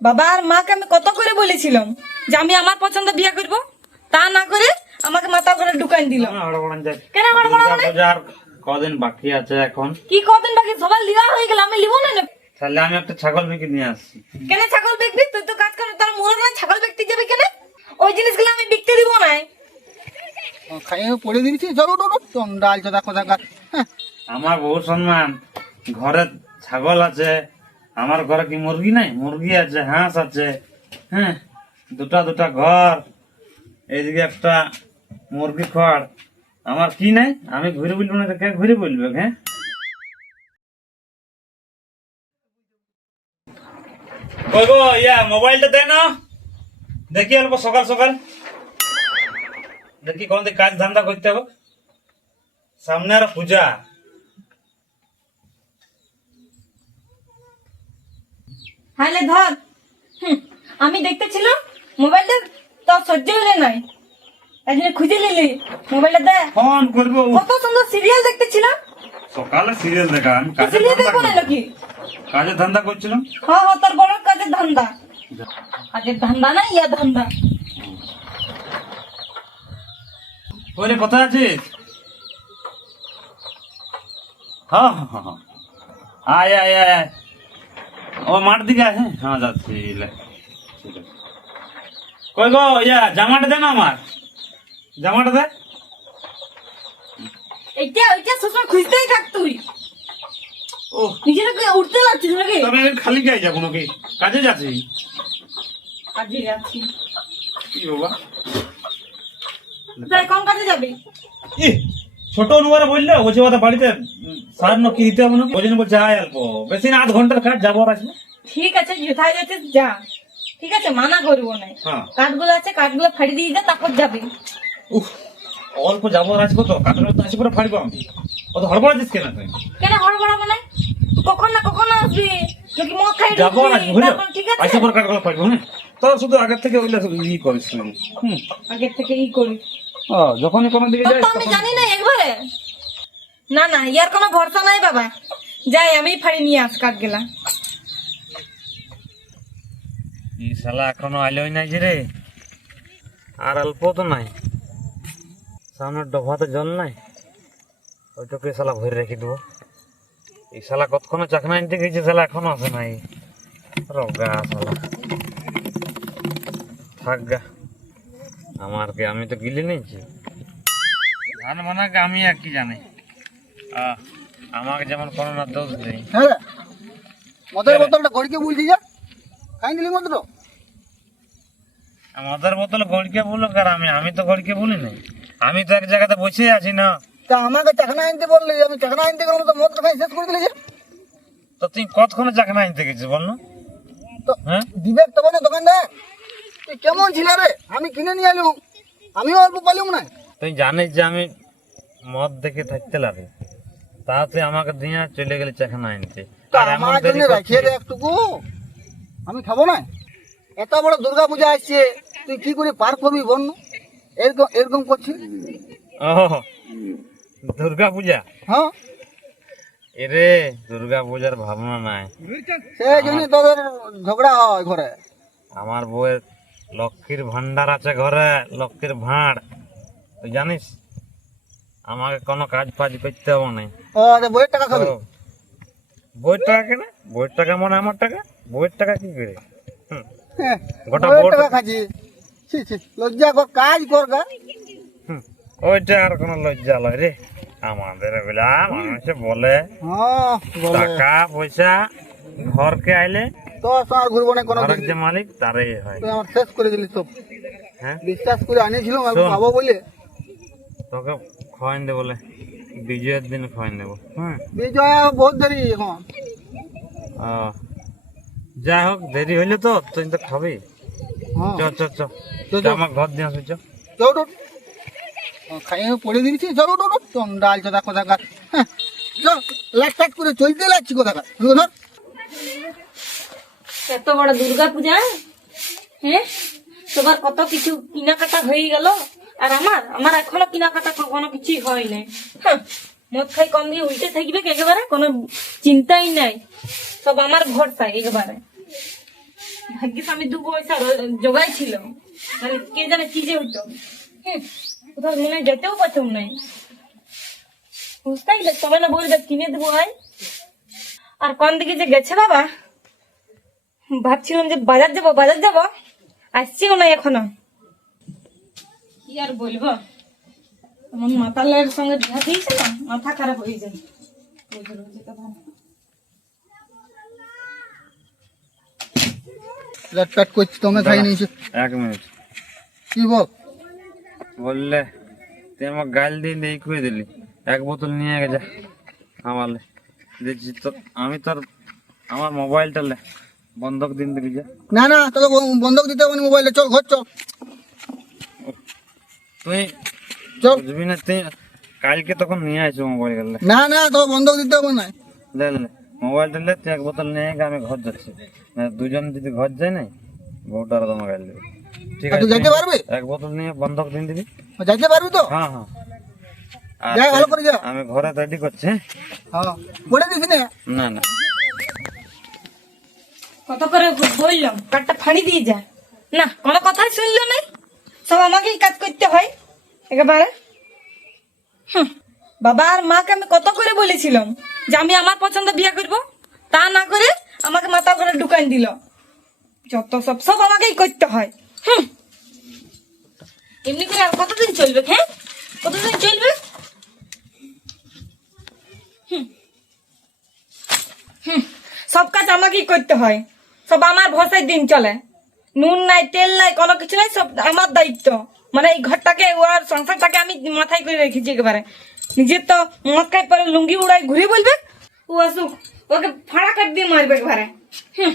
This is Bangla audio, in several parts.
বাবা আর মাকে আমি কত করে বলেছিলাম যে আমি আমার পছন্দ বিয়ে করব? তা না করে আমাকে মাথা করে ঢুকান দিল। কেন মানে? কদিন বাকি আছে এখন। কি কদিন বাকি? সবার লিওয়া হয়ে গেল আমি লিব না না। তাহলে আমি একটা ছাগল বিক্রি নিয়ে আসছি। কেন ছাগল বিকবি? তুই তো কাজ করে তার মোড় না ছাগল বিকতে যাবে কেন? ওই জিনিসগুলো আমি বিকতে দিব না। খাইয়ে পড়ে দিয়েছি চলো চলো। তোম ডাল চোদা কোথা কার আমার বহু সম্মান। ঘরে ছাগল আছে আমার ঘরে কি মুরগি নাই? মুরগি আছে, হাঁস আছে হ্যাঁ? দুটা দুটা ঘর, এইদিকে একটা মুরগি খড়। আমার কি নাই? আমি ঘুরে বলব না, কে ঘুরে বলবে হ্যাঁ কই ইয়া, মোবাইলটা দে না। দেখি অল্প, সকাল সকাল। দেখি কোন কাজ ধান্দা করতে হবে। সামনে আর পূজা। হাইলে ধর। হুম, আমি দেখতেছিলাম মোবাইলটা তো সহ্য হলে নাই। তাই জন্য খুঁজে নিলি মোবাইলটা দে। ফোন করব। কত সুন্দর সিরিয়াল দেখতেছিলাম। সকালে সিরিয়াল দেখা আমি কাজে ধান্দা দেখব না নাকি? কাজে ধান্দা করছিলাম। হ্যাঁ হ্যাঁ তোর বড় কাজের ধান্দা। কাজের ধান্দা না ইয়া ধান্দা। ওরে কোথায় আছিস? হ্যাঁ হ্যাঁ হ্যাঁ, হ্যাঁ। আয় আয় আয়। ও মাঠ দিকে আয় হ্যাঁ? হ্যাঁ যাচ্ছি লে, কই গো ইয়া জামাটা দে না আমার। জামাটা দে। এইটা ওইটা সবসময় খুঁজতেই থাক তুই। ও নিজেকে উঠতে লাগছিস নাকি? তবে খালি গায়ে যাব নাকি? কাজে যাচ্ছি। কাজে যাচ্ছি। কি বাবা? তাই কোন কাজে যাবি? ই, ছোট অনুবার বললে বলছে ওদের বাড়িতে সার নকি দিতে হবে না ওই জন্য বলছে আয় অল্প। বেশি না আধ ঘণ্টার কাজ যাব আর আসবে। ঠিক আছে যেথায় যাচ্ছিস যা। ঠিক আছে মানা করব না। হ্যাঁ। কাঠগুলো আছে কাঠগুলো ফাড়ি দিয়ে যা তারপর যাবি। উফ অল্প যাব আর আসব তো। কাটার তো আসি পরে ফাড়িব আমি। অত হড়বড় দিস কেন তুই? কেন হড়বড়াবো না? কখন না কখন আসবি? নাকি মদ খাই যাব আর আসব ঠিক আছে? আসি পরে কাটগুলো ফাড়িব হ্যাঁ তোর শুধু আগের থেকে ওইগুলো ই করিস হুম। আগের থেকে ই করি ও যখনই কোনো দিকে যাই আমি জানি না একবারে। না না ইয়ার কোনো ভরসা নাই বাবা। যাই আমি ফাড়ি নিয়ে আস কাঠ গেলা এই শালা এখনও আলোই নাই যে রে। আর অল্প তো নাই। সামনের ডভাতে জল নাই। ওইটাকে শালা ভরে রেখে দেবো। এই শালা কতক্ষণে চাকনা আনতে গেছে শালা এখনও আসে নাই। রগা শালা। থাক গা। আমার কি আমি তো গিলি নিয়েছি? ধান মানাকে আমি আর কি জানি? আমাকে যেমন কোনো না দোষ নেই হ্যাঁ মদের বোতলটা ঘড়িকে বলছি যা। খাই দিলি মদ আমাদের বোতলে গড়কে বলো কার আমি আমি তো গড়কে বলি নাই। আমি তো এক জায়গাতে বসে আছি না। তা আমাকে চাকনা আনতে বললি আমি চাকনা আনতে গেলাম তো মদ খাই শেষ করে দিলি যে। তো তুই কতক্ষণে চাকনা আনতে গেছিস বল না? তো হ্যাঁ? বিবেক তখন দোকানদার। তুই কেমন ছিল রে? আমি কিনে নিয়ে এলুম। আমিও অল্প পালিম না। তুই জানিস যে আমি মদ দেখে থাকতে লাগে। তা তুই আমাকে দিয়ে চলে গেলি চাকনা আনতে। আমার জন্য রাখিয়ে দে একটুকু। আমি খাব না। এত বড় দুর্গা পূজা আসছে তুই কি করে পার করবি বল এরকম এরকম করছিস? ও দুর্গা পূজা? হ্যাঁ। এরে দুর্গা পূজার ভাবনা নাই। সেই জন্য তোদের ঝগড়া হয় ঘরে। আমার বউয়ের লক্ষ্মীর ভান্ডার আছে ঘরে লক্ষ্মীর ভাঁড়। তুই জানিস আমাকে কোনো কাজ ফাজ করতে হবে না। আচ্ছা, বইয়ের টাকা খাবি? বইয়ের টাকা কেন? বইয়ের টাকা মানে আমার টাকা? বইয়ের টাকা কি করে? হ্যাঁ, গোটা বইয়ের টাকা খাচ্ছি। ছি ছি লজ্জা কর কাজ কর গা। ওইটা আর কোনো লজ্জা লয় রে। আমাদের বেলা মানুষে হ্যাঁ বলে। টাকা পয়সা ঘরকে আইলে তো আর ঘুরবো না কোনো যে মালিক তারই হয়। তুই আমার শেষ করে দিলি সব। হ্যাঁ? বিশ্বাস করে আনিয়েছিলাম আমি শোন। খাব বলে। তোকে খোয়াইন বলে। বিজয়ের দিন খোয়াইন দেবো। হ্যাঁ? বিজয় বহুত দেরি এখন। ও, যাই হোক দেরি হইলে তো তুই তো খাবি। হ্যাঁ। চ চ চ। আমার ঘর দিয়ে আসি চ। চল উঠ। ও, খাইয়ে পড়ে দিয়েছি। চল ডাল চোদা কোথাকার হ্যাঁ, চল লাট টাট করে চলতে লাগছি কোথাকার ধর। এত বড় দুর্গা পূজা হ্যাঁ সবার কত কিছু কেনাকাটা হয়ে গেল? আর আমার আমার এখনও কেনাকাটা কোনো কিছুই হয় হ্যাঁ, মদ খাই কম দিয়ে উল্টে থাকবে একেবারে? কোনো চিন্তাই নাই। সব আমার ভরসা একেবারে। ভাগ্যিস আমি দু পয়সা জোগাই ছিল মানে কে জানে কি যে হইতো। কোথাও মনে হয় যেতেও পারতাম নাই বুঝতে গেলে সবাই না বলবে কিনে দেবো আর কোন দিকে যে গেছে বাবা? ভাবছিলাম যে বাজার যাব বাজার যাব। আসছিও না এখনও। কি আর বলব? এমন মাতালের সঙ্গে দেখা দিয়েছে না? মাথা খারাপ হয়ে যায়। প্যাট করছি তোমরা খাই নিয়েছো। এক মিনিট কি বল? বললে তুই আমার গাল দিয়ে দিয়ে খুঁয়ে দিলি। এক বোতল নিয়ে গেছে আমালে। দেখছি তো আমি তোর আমার মোবাইলটা লে। বন্ধক দিন দিবি যা। না না তোকে বন্ধক দিতে হবে মোবাইলে চল ঘর চল। তুই চল। বুঝবি না তুই কালকে তখন নিয়ে আসব মোবাইল গেলে। না না তোকে বন্ধক দিতে হবে না। লে লে লে। মোবাইলটা লে তুই এক বোতল নিয়ে আমি ঘর যাচ্ছি। না দুজন যদি ঘর যাই নাই বউটার তোমার গাল দেবে। ঠিক আছে যাইতে পারবি? এক বোতল নিয়ে বন্ধক দিন দিবি। যাইতে পারবি তো? হ্যাঁ হ্যাঁ। যা ভালো করে যা। আমি ঘরে রেডি করছি। হ্যাঁ? হ্যাঁ পড়ে দিস না। না না। কত করে বললাম? কাঠটা ফাড়ি দিয়ে যা। না কোনো কথাই শুনলো নাই সব আমাকেই কাজ করতে হয়। একেবারে। হুম, বাবা আর মাকে আমি কত করে বলেছিলাম যে আমি আমার পছন্দ বিয়ে করব? তা না করে আমাকে মাথা করে ঢুকান দিল। যত সব সব আমাকেই করতে হয়। হুম। এমনি করে আর কতদিন চলবে হ্যাঁ? কতদিন চলবে? হুম, সব কাজ আমাকেই করতে হয়। সব আমার ভরসায় দিন চলে। নুন নাই তেল নাই কোনো কিছু নাই সব আমার দায়িত্ব। মানে এই ঘরটাকে ওর সংসারটাকে আমি মাথায় করে রেখেছি একেবারে। নিজের তো মক্কায় পরে লুঙ্গি উড়াই ঘুরে বলবে ও আসুক ওকে ফাড়া কাট দিয়ে মারবে একবারে। হুম।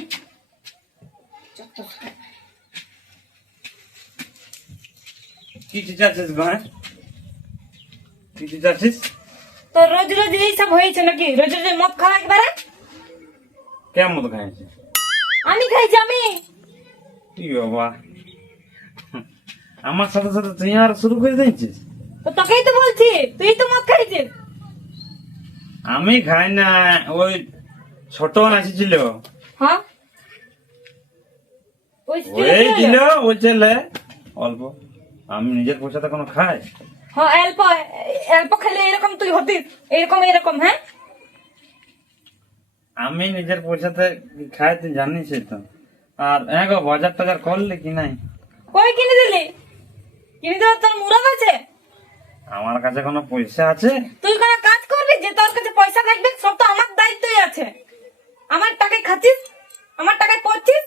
তো রোজ রোজ এই সব হয়েছে নাকি? রোজ রোজ মদ খাওয়া একবারে? কেমন খাইছিস আমি খাইছি আমি। কি বাবা? আমার সাথে সাথে তুই আর শুরু করে দিয়েছিস? তো তোকেই তো বলছি তুই তো মদ খাইছিস। আমি খাই না ওই ছোট আসছিল হ্যাঁ? ওই স্ত্রী ওই কি দিল ওই ছেলে। অল্প। আমি নিজের পয়সাতে কোনো খাই? হ্যাঁ অল্প। অল্প খেলে এরকম তুই হতিস। এরকম এরকম হ্যাঁ? আমি নিজের পয়সাতে খাই তুই জানিস তো। আর হ্যাঁ গো বাজার টাজার করলি কি নাই? কই কিনে দিলি? কিনে দেওয়ার তোর মুরাদ আছে? আমার কাছে কোনো পয়সা আছে? তুই কোনো কাজ করবি? যে তোর কাছে পয়সা থাকবে সব তো আমার দায়িত্বই আছে। আমার টাকায় খাচ্ছিস? আমার টাকায় পড়ছিস?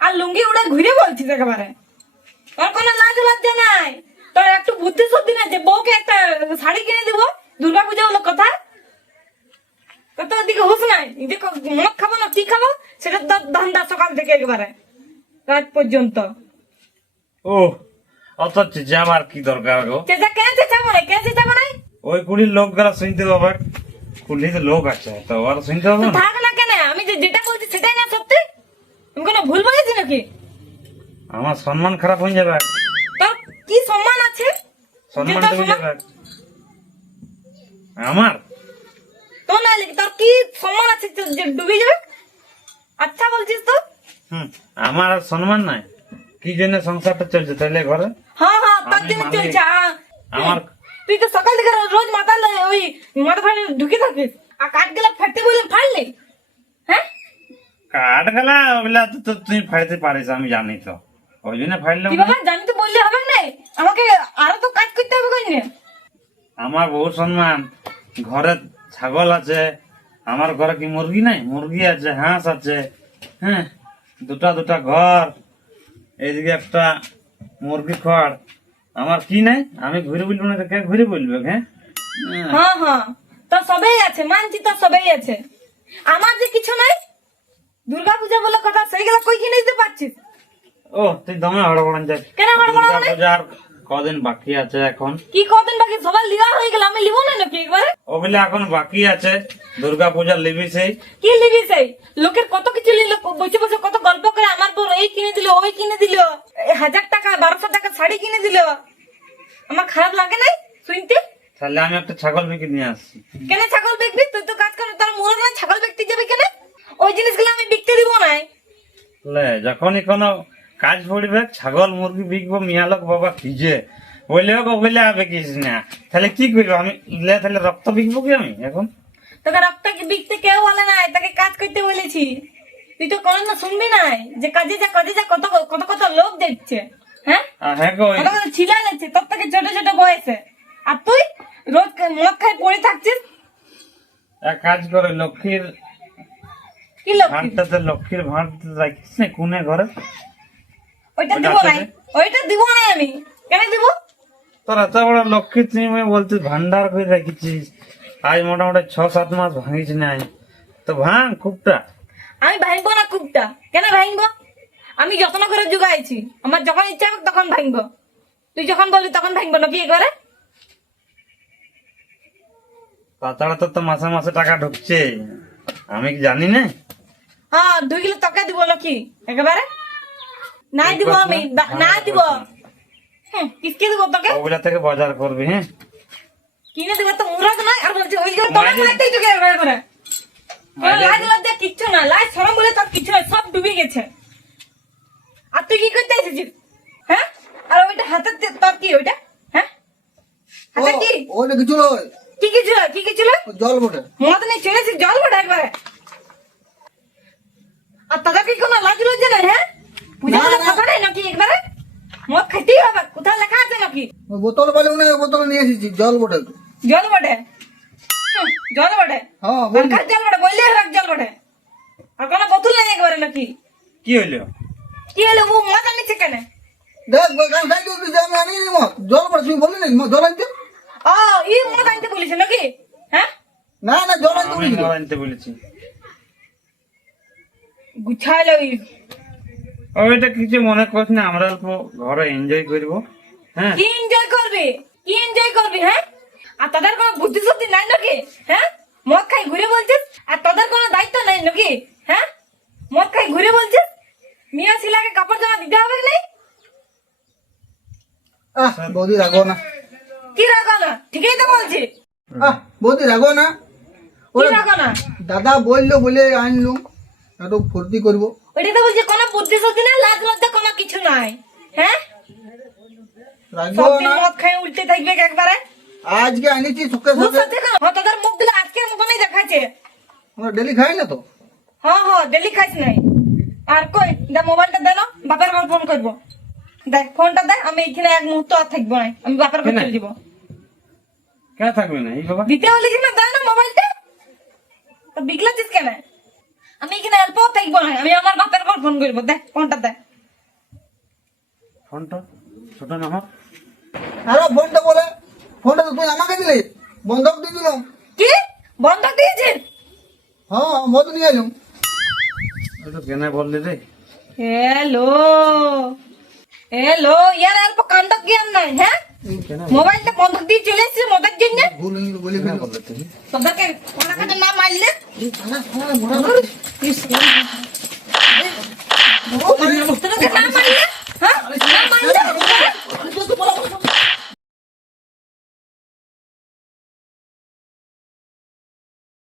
আর লুঙ্গি উড়ে ঘুরে বলছিস একেবারে। তোর কোনো লাজ লজ্জা নাই? তোর একটু বুদ্ধি শুদ্ধি নাই যে বউকে একটা শাড়ি কিনে দিব দুর্গা পূজা হলো কথা তোর তো ক- মদ খাব না কি খাব? সেটা ধান্দা সকাল থেকে একেবারে রাত পর্যন্ত। ও অত চেঁচে আমার কি দরকার গো? চেঁচা কেন চেঁচাবো না কেন চেঁচাবো ওই কুড়ির লোকগুলা শুনতে পাবে। কুড়িতে লোক আছে তো শুনতে পাবে না? থাক না কেন আমি যেটা বলছি সেটাই না সত্যি। আমি কোনো ভুল বলেছি নাকি? আমার সম্মান খারাপ হয়ে যাবে। তোর কি সম্মান আছে? সম্মান যে তোর ডুবে সম্মান- যাবে। আমার? তো না তোর কি সম্মান আছে যে- ডুবে যাবে? আচ্ছা বলছিস তো? হুম আমার আর সম্মান নাই। কি জন্য সংসারটা চলছে তাহলে ঘরে? হ্যাঁ হ্যাঁ তোর জন্য চলছে হ্যাঁ। আমার তুই তো সকাল থেকে রোজ মাথা ওই মাথা ফাড়ে ঢুকে থাকিস। আর কাঠ গেলে ফাটতে বললে ফাড়লে হ্যাঁ? কাঠ গেলা ওগুলা তো তুই ফাইতে পারিস আমি জানি তো। ওই জন্য ফাইলাম কি বাবা জানি তো বললে হবে না। আমাকে আরও তো কাজ করতে হবে কই আমার বহু সম্মান। ঘরে ছাগল আছে আমার ঘরে কি মুরগি নাই? মুরগি আছে হাঁস আছে হ্যাঁ? দুটা দুটা ঘর এইদিকে একটা মুরগি খড়। আমার কি নাই? আমি ঘুরে বলব না কে ঘুরে বলবে হ্যাঁ। হ্যাঁ। হ্যাঁ। তো সবাই আছে মানছি তো সবাই আছে। আমার যে কিছু নাই দুর্গা পূজা বলে কথা সেইগুলো কই কিনে দিতে পারছিস? ও তুই দমে হড়বড়ান যাস। কেন হড়বড়াবো না? পূজার কদিন বাকি আছে এখন। কি কদিন বাকি? সবাই লিওয়া হয়ে গেল আমি লিব না নাকি একবারে? ওগুলা এখন বাকি আছে দুর্গা পূজা লিবি সেই। কি লিবি সেই? লোকের কত কিছু নিল বসে বসে কত গল্প করে আমার বোন এই কিনে দিল ওই কিনে দিল হাজার টাকা বারোশো টাকা শাড়ি কিনে দিল। আমার খারাপ লাগে নাই শুনতে? তাহলে আমি একটা ছাগল বিকে নিয়ে আসছি। কেন ছাগল বিক্রি তুই তো কাজ করে তার মোড় না ছাগল বিক্রি যাবে কেন? ওই জিনিসগুলো আমি বিকতে দিব না লে যখনই কোনো কাজ পড়বে ছাগল মুরগি বিকবো মিয়ালক বাবা কিজে বললেও বলে আবে কিস না তাহলে কি করব আমি তাহলে রক্ত বিকবো কি আমি এখন? তোকে রক্ত বিকতে কেউ বলে নাই তাকে কাজ করতে বলেছি। তুই তো কোনো না শুনবি নাই যে কাজে যা কাজে যা কত কত কত লোক দেখছে হ্যাঁ? হ্যাঁ গো কত কত ছিলা যাচ্ছে তোর থেকে ছোট ছোট বয়সে। আর তুই রোজ মদ খাই পড়ে থাকছিস? এক কাজ করে লক্ষ্মীর কি লোক ভাঁড়টাতে লক্ষ্মীর ভাঁড় রাখিস না কোনে ঘরে? ওইটা দিব যে? ওইটা দিব না আমি। কেন দিব? তোর এত বড় লক্ষ্মী তুই আমায় ভান্ডার করে রেখেছিস। আজ মোটামুটি ছ সাত মাস ভাঙিস নাই। তো ভাঙ আমি ভাঙবো না কুপটা কেন ভাঙবো? আমি যত্ন করে জুগাইছি। আমার যখন ইচ্ছা হবে তখন ভাঙবো। তুই যখন বলবি তখন ভাঙবো নাকি একবারে তাছাড়া তো তো মাসে মাসে টাকা ঢুকছে। আমি কি জানি না? হ্যাঁ দুই কিলো টাকা দিব নাকি? একেবারে? নাই দিব আমি নাই দিব। হ্যাঁ, কিসকে দিব তোকে? ওগুলা থেকে বাজার করবি হ্যাঁ? কিনে দিব তো মুরাদ নাই আর বলছে ওই করে তোমার মাইনে- মাইতেই তোকে করে। লাজ লজ্জা কিচ্ছু না লাজ সরম বলে তোর কিচ্ছু না সব ডুবে গেছে। আর তুই কি করতে এসেছিস? হ্যাঁ? আর ওইটা হাতের তে- তোর কি ওইটা? হ্যাঁ? হাতে কি? ওইটা কিছু নয় কি কি ছিল? কি কি ছিল? জল বটে। মদ নেই চলেছি জল বটে একবারে। আর তাদের কি কোনো লাজ লজ্জা নাই হ্যাঁ? না, বলে না। নাকি একবারে? মদ খেতেই হবে কোথাও লেখা আছে নাকি? বোতল পালে না বোতল নিয়ে এসেছি জল বটে জল বটে? জল বটে? হ্যাঁ। কার জল বটে বললে হবে জল বটে। আর কোনো বোতল নেই একবারে নাকি? কি হইল? কি হলো ও মদ আনিছে কেন? দেখ কারণ তাই তো আমি আনি নি মত জল বটে তুমি বললি না জল আনতে? ও ই মদ আনতে বলেছে নাকি? হ্যাঁ? না না জল আনতে আমি বলেছিল মদ আনতে বলেছি। গুছাইলো ই ওইটা কিছু মনে করিস না আমরা অল্প ঘরে এনজয় করব। হ্যাঁ? কি এনজয় করবি? কি এনজয় করবি হ্যাঁ? আর তোদের কোনো বুদ্ধি শুদ্ধি নাই নাকি? হ্যাঁ? মদ খাই ঘুরে বলছিস? আর তোদের কোনো দায়িত্ব নাই নাকি? হ্যাঁ? মদ খাই ঘুরে বলছিস? মিয়া ছিলাকে কাপড় জামা দিতে হবে নাই আহ বৌদি রাখো না। কি রাখো না? ঠিকই তো বলছি। আহ বৌদি রাখো না। কি রাখো না? দাদা বলল বলে আনলুম। একটু ফুর্তি করব? ওইটা তো বলছি কোনো বুদ্ধি শুদ্ধি নাই লাজ লজ্জা কোনো কিছু নাই। হ্যাঁ? সবদিন মদ খাই উল্টে থাকবে একবারে। আজকে আনিছি সাথে কেন হ্যাঁ তোদের মুখ মতনই দেখাচ্ছে। আমরা ডেলি খাই না তো? হ্যাঁ হ্যাঁ ডেলি খাইস নাই। আর কই দে মোবাইলটা দে না বাপের ঘর ফোন করব। দেখ ফোনটা দে আমি এখানে এক মুহূর্ত আর থাকব না। আমি বাপের ঘর কেনে? চলে যাব। কেন থাকবি না? এই বাবা? দিতে বলেছি না দে না মোবাইলটা? তো বিগলাছিস কেন? আমি এখানে অল্প থাকব না। আমি আমার বাপের ঘর ফোন করব। দেখ ফোনটা দেখ। ফোনটা? ছোট না আমার? আরে ফোনটা বলে। ফোনটা তো তুই আমাকে দিলে। বন্ধক দিয়ে দিলাম। কি? বন্ধক দিয়েছিস? হ্যাঁ মদ নিয়ে এলুম। ওটা কেন বললি রে হ্যালো। হ্যালো ইয়ার অল্প কান্ডক জ্ঞান নাই হ্যাঁ? মোবাইলটা বন্ধক দিয়ে চলে এসেছে মদের জন্য তোদেরকে কোনাকাটা না মারলে না মারলে হ্যাঁ না মারলে